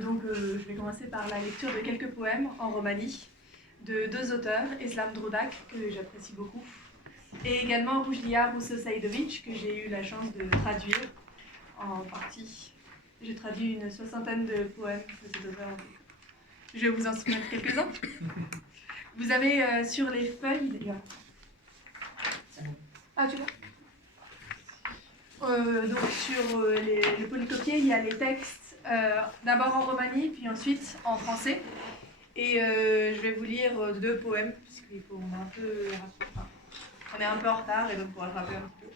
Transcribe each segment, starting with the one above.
Je vais commencer par la lecture de quelques poèmes en romani de deux auteurs, Eslam Drodak, que j'apprécie beaucoup, et également Rujdia Russo-Saidovic, que j'ai eu la chance de traduire en partie. J'ai traduit une 60aine de poèmes de cet auteur. Je vais vous en soumettre quelques-uns. Vous avez sur les feuilles déjà. Ah, tu vois. Donc sur les polycopiés, il y a les textes d'abord en romani, puis ensuite en français. Et je vais vous lire deux poèmes, puisqu'on est un peu en retard, et donc pour rattraper un petit peu.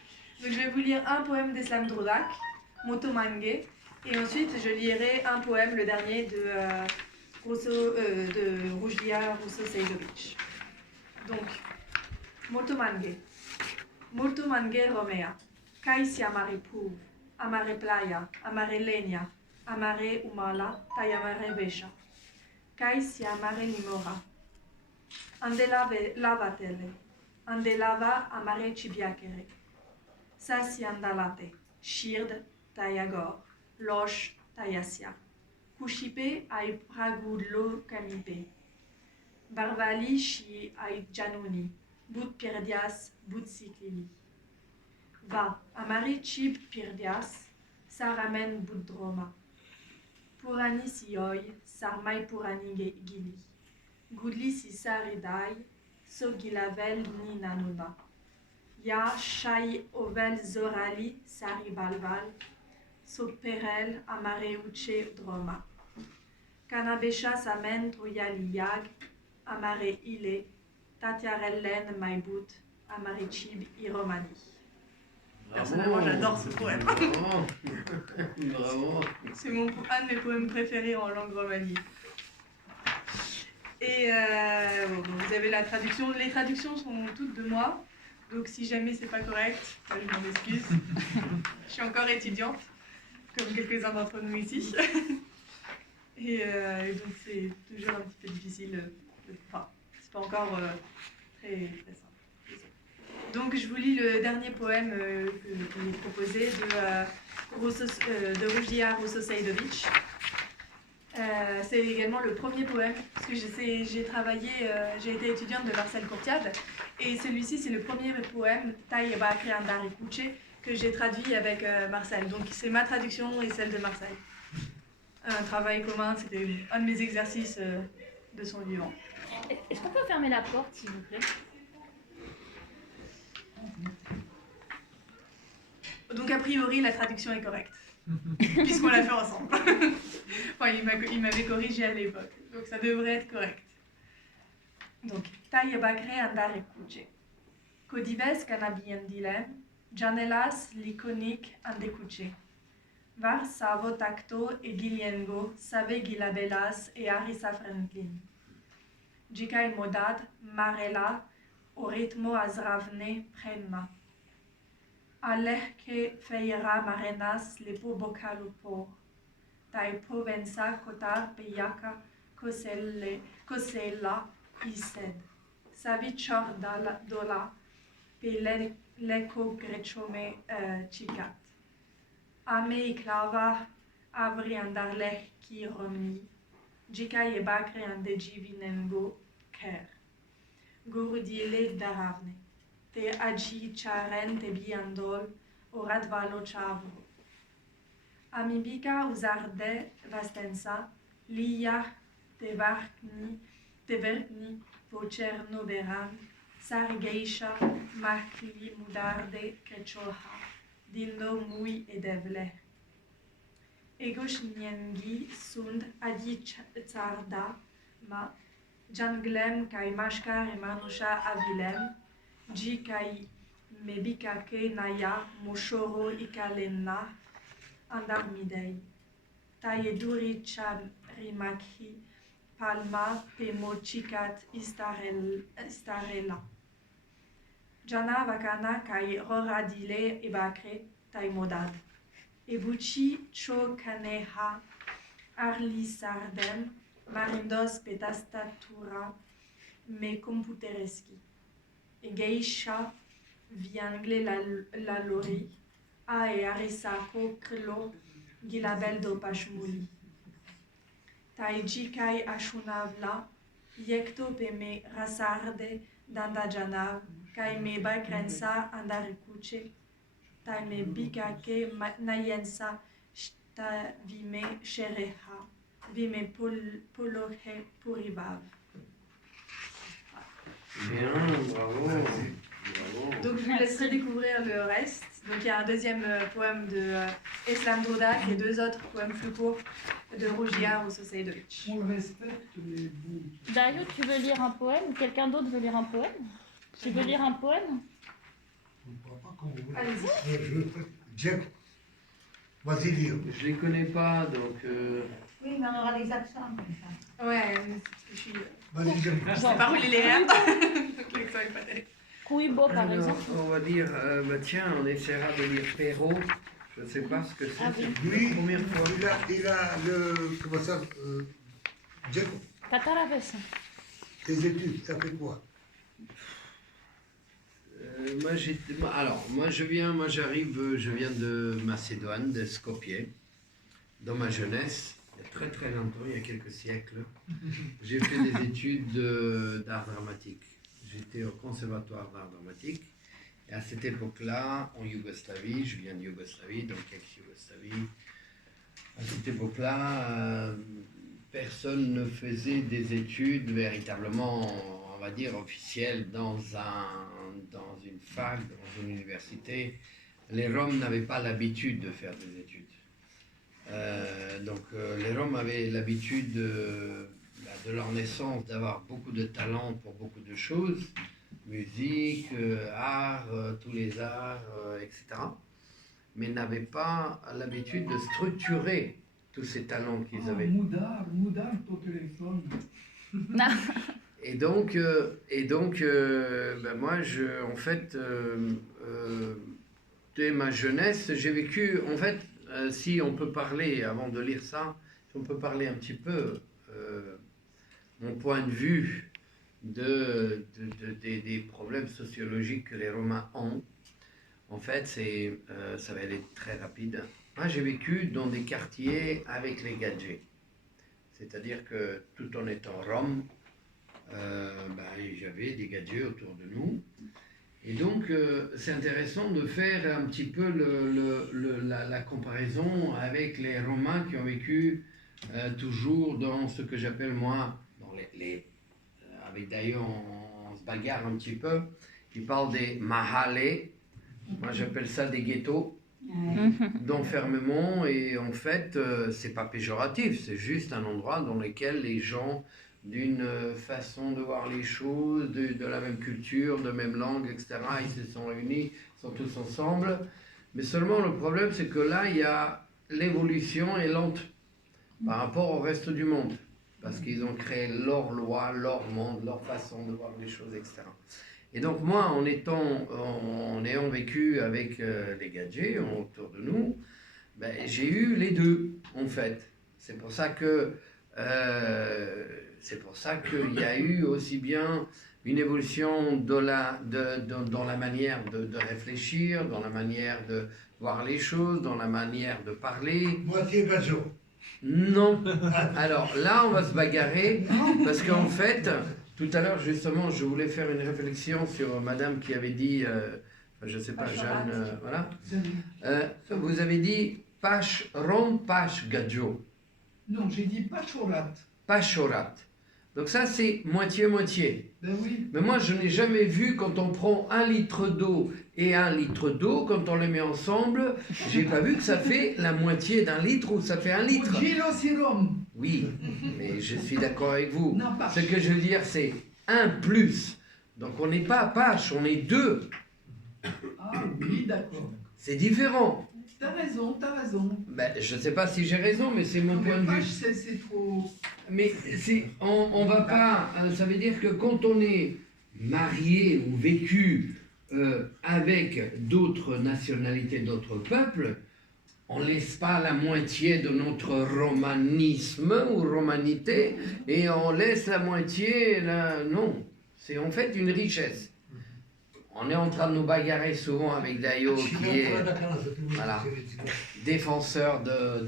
Donc je vais vous lire un poème d'Eslam Drodak, Motomangue, et ensuite je lirai un poème, le dernier, de Rujdia Russo-Saidovic. Donc, Motomangue. Motomangue Romea. Kaisi amare puv, amare playa, amare leña, amare umala, tayamare vesha. Kaisi amare limora. Andelave lavatele, andelava amare cibiacere. Sasi andalate, shird tayagor, losh tayasia. Kushipe ai pragudlo kamipe. Barvali shi ai januni, but pirdias, but siklili. Va, amare chib pirdias, saramen budroma. Purani sioi, sarmai purani gili. Gudli si saridai, so gilavel ni nanuna. Ya shai ovel zorali, sari balval, so perel amare uche droma. Kanabesha samen troyali yag, amare ile, tatiarellen maibut, amare chib iromani. Personnellement, j'adore ce poème. Bravo. Bravo. C'est un de mes poèmes préférés en langue romanie. Et vous avez la traduction. Les traductions sont toutes de moi. Donc si jamais c'est pas correct, je m'en excuse. Je suis encore étudiante, comme quelques-uns d'entre nous ici. Et donc c'est toujours un petit peu difficile. Enfin, c'est pas encore très simple. Donc je vous lis le dernier poème que j'ai proposé de Rujdia Russo-Saidovic. C'est également le premier poème, parce que j'ai été étudiante de Marcel Courtiade, et celui-ci c'est le premier poème, Tai Bakre Andare Kuche, que j'ai traduit avec Marcel. Donc c'est ma traduction et celle de Marcel. Un travail commun, c'était un de mes exercices de son vivant. Est-ce qu'on peut fermer la porte, s'il vous plaît ? Donc a priori la traduction est correcte, puisqu'on l'a fait ensemble. Enfin, il m'avait corrigé à l'époque, donc ça devrait être correct. Donc, Tai Bakre Andare Kuche. Codives canabiendilem, janelas liconic andekuche. Var savo tacto e giliengo, save gilabelas e arisa frentlin. Jicai modad, marela, o ritmo azravne prema. Alehke feira marenas lepo bocalupo. Tai provenza cotar peyaka cosella ised. Savichor dola pe leco greciome cicat. Ame clava avri andarlech ki romni. Jika ye bakre ande jivinengo ker. Gurudile daravne. Te agi charen te biandol orat valo chavro. Amibika uzarde vastensa, lia te verni vocerno veran, sargeisha markli mudarde krecholha, dindo mui edevle. Egosh niengi sund adi tsarda, ma janglem kai mashkar e manusha avilem, ji kai mebikake naya moshoro ikalena, Andarmidei. Taeduri charimakhi palma pemochikat istarela. Jana vakana kai roradile ebakre taimodad. Ebuchi cho kaneha arli sardem marindos petastatura me computereski. Egeisha viangle la lori. Ae arisako krilo gilabel do pashmuli. taiji kai ashunavla, yekto peme rasarde dandajanav, kai me bakrensa andarikuche, tai me bikake nayensa, shta vime shereha, vime polohe purivav. Bien, bravo. Bravo. Donc je vous laisserai découvrir le reste. Donc il y a un deuxième poème de Eslam Douda et deux autres poèmes plus courts de Ružija Ososeidović. On le respecte, mais bon. Dario, tu veux lire un poème? Quelqu'un d'autre veut lire un poème? Tu veux lire un poème? On ne parle pas comme vous voulez. Allez-y. Jack, vas-y lire. Je les connais pas, donc. Oui, mais on aura des accents comme ça. Ouais, mais c'est parce que je suis. Vas-y, Jack. Je sais pas rouler les R. Donc l'accent est pas terrible. Kuibo, par Alors, exemple. on va dire, bah tiens, on essaiera de lire Perrault. Je ne sais pas ce que c'est. Ah oui. C'est Lui, la première fois. il a le. Comment ça Jack, Tataraves. tes études, ça fait quoi? Je viens de Macédoine, de Skopje. Dans ma jeunesse, il y a très très longtemps, il y a quelques siècles, j'ai fait des études d'art dramatique. J'étais au conservatoire d'art dramatique. Et à cette époque-là, en Yougoslavie, je viens de Yougoslavie, donc ex-Yougoslavie, à cette époque-là, personne ne faisait des études véritablement, on va dire, officielles dans une fac, dans une université. Les Roms n'avaient pas l'habitude de faire des études. Les Roms avaient l'habitude de leur naissance d'avoir beaucoup de talent pour beaucoup de choses, musique, art, tous les arts, etc. Mais n'avaient pas l'habitude de structurer tous ces talents qu'ils avaient. Moudar, ton téléphone. Et donc, moi, dès ma jeunesse, j'ai vécu, en fait, si on peut parler, avant de lire ça, si on peut parler un petit peu mon point de vue des problèmes sociologiques que les Romains ont. En fait, ça va aller très rapide. Moi, j'ai vécu dans des quartiers avec les gadgets. C'est-à-dire que tout en étant Rome, j'avais des gadgets autour de nous. Et donc, c'est intéressant de faire un petit peu la comparaison avec les Romains qui ont vécu toujours dans ce que j'appelle moi, avec d'ailleurs on se bagarre un petit peu, ils parlent des mahallés, moi j'appelle ça des ghettos d'enfermement, et en fait, c'est pas péjoratif, c'est juste un endroit dans lequel les gens d'une façon de voir les choses, de la même culture, de même langue, etc. Ils se sont réunis, ils sont tous ensemble. Mais seulement le problème, c'est que là, il y a l'évolution est lente par rapport au reste du monde. Parce qu'ils ont créé leur loi, leur monde, leur façon de voir les choses, etc. Et donc moi, en ayant vécu avec les gadgets autour de nous, j'ai eu les deux, en fait. C'est pour ça qu'il y a eu aussi bien une évolution dans la manière de réfléchir, dans la manière de voir les choses, dans la manière de parler. Moitié bajo. Non. Alors là, on va se bagarrer parce qu'en fait, tout à l'heure, justement, je voulais faire une réflexion sur madame qui avait dit, je ne sais pas, Jeanne, voilà. Vous avez dit Pash Rom, Pash Gadjo. Non, j'ai dit Pachorat. Pachorat. Donc ça, c'est moitié-moitié. Ben oui. Mais moi, je n'ai jamais vu quand on prend 1 litre d'eau et 1 litre d'eau, quand on les met ensemble, j'ai pas vu que ça fait la moitié d'un litre ou ça fait 1 litre. Gilo Sirom. Oui, mais je suis d'accord avec vous. Non, pas. Ce que je veux dire, c'est 1 plus. Donc on n'est pas Pache, on est 2. Ah oui, d'accord. C'est différent. T'as raison, t'as raison. Je ne sais pas si j'ai raison, mais c'est mon point de vue. C'est trop... Mais on va pas... Ça veut dire que quand on est marié ou vécu avec d'autres nationalités, d'autres peuples, on ne laisse pas la moitié de notre romanisme ou romanité et on laisse la moitié... Non, c'est en fait une richesse. on est en train de nous bagarrer souvent avec Dayo qui est voilà, défenseur de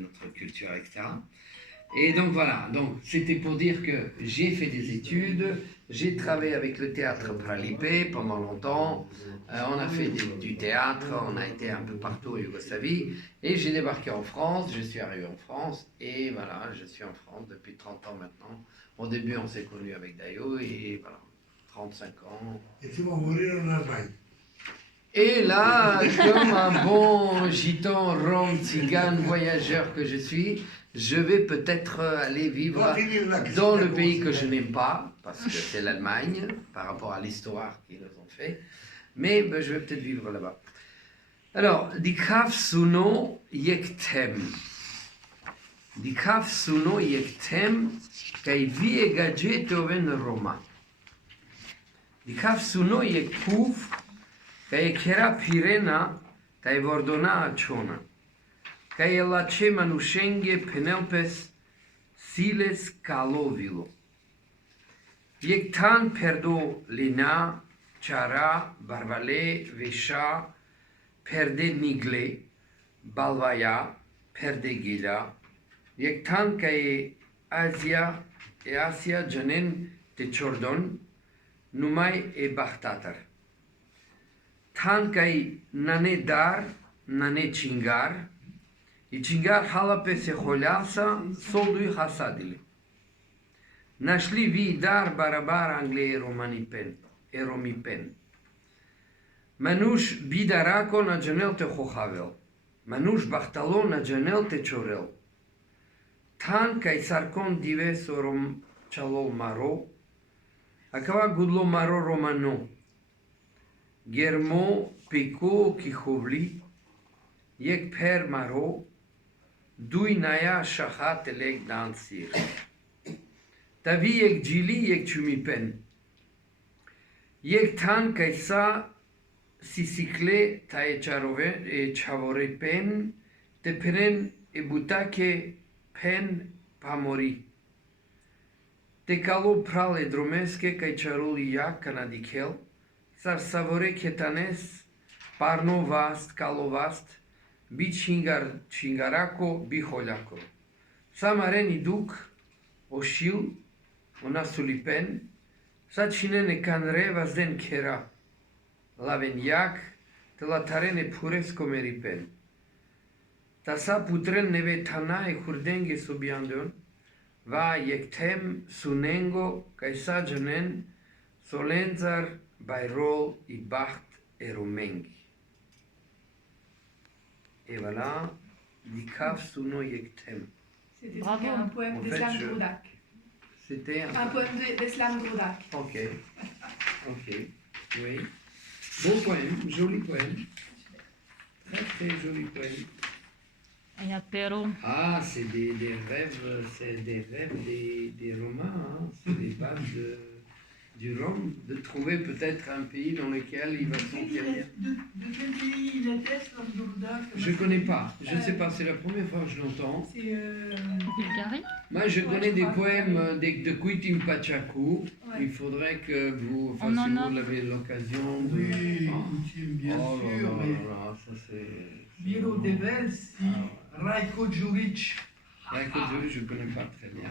notre culture, etc. Et donc voilà, donc c'était pour dire que j'ai fait des études, j'ai travaillé avec le théâtre Pralipé pendant longtemps, on a fait du théâtre, on a été un peu partout en Yougoslavie, et j'ai débarqué en France, je suis arrivé en France, et voilà, je suis en France depuis 30 ans maintenant. Au début, on s'est connus avec Dayo, et voilà, 35 ans. Et tu vas mourir en Allemagne. Et là, comme un bon gitan, rome, tzigane, voyageur que je suis, je vais peut-être aller vivre dans le pays que je n'aime pas, parce que c'est l'Allemagne, par rapport à l'histoire qu'ils nous ont fait, mais ben, je vais peut-être vivre là-bas. Alors, dikaf suno yektem. Dikaf suno yektem, kai vie gadget oven Roma. Dikaf suno yekuf, kai kera pirena, tai vordona achona. Kai elache manushenge penelpes siles kalovilo. Yektan perdo lina, chara, barvale, vesha, perde nigle, balvaya, perde gila. Yektan kai Asia e Asia janen te chordon, numai e bachtatar. Tan kai nane dar, nane chingar, и чингар халапе се холяса, солдуй хасадили. Нашли ви дар барабар англе ероми пен. Мануш бидарако на джанел те хохавел. Мануш бахтало на джанел те чорел. Тан кай саркон диве сором чалол маро, акава гудло маро романо. Гермо пико киховли, ек пер маро, Дуй ная шахат лег дансир. Тави ек джили ек чумипен. Ек тан кайса сисикле та чаворе пен, те пен e butache pen pamori. Te calo prale dromesche kai charuli ia canadichel, sar savore chetanes, parno vast, calo vast, Bi chingarako, bi holjako. Samareni duk, oshil, ona sulipen, sačinene kanre vazden kera, lavenjak, te latarene pures komeripen. Tasa putren neve tanae hurdenge subiandon, va yektem sunengo, kai sajanen, solenzar, bayrol, i bacht, eromengi. Et voilà, Dikaf Suno Yektem. C'était Bravo. un poème En fait, d'Eslam je- Grodak. C'était Un poème d'Eslam Grodak. Ok, ok, oui. Bon poème, joli poème. Très très joli poème. Et apéro. Ah, c'est des rêves, c'est des rêves des Romains, hein. C'est des bases du Rome, de trouver peut-être un pays dans lequel il va se sentir bien. De quel pays il était, Slavdourdak? Je connais pas, je ne sais pas, c'est la première fois que je l'entends. C'est. Bulgarie. Moi, je Ouais, connais je des crois. poèmes de Kuitim Pachakou. Ouais. Il faudrait que vous, On enfin, si en a. vous avez l'occasion de... Oui, Ah. Coutume, bien Oh là sûr, là mais là là, ça c'est... Biro Devel, si Ah Rajko Djuric. Rajko Djuric, je ne connais pas très bien.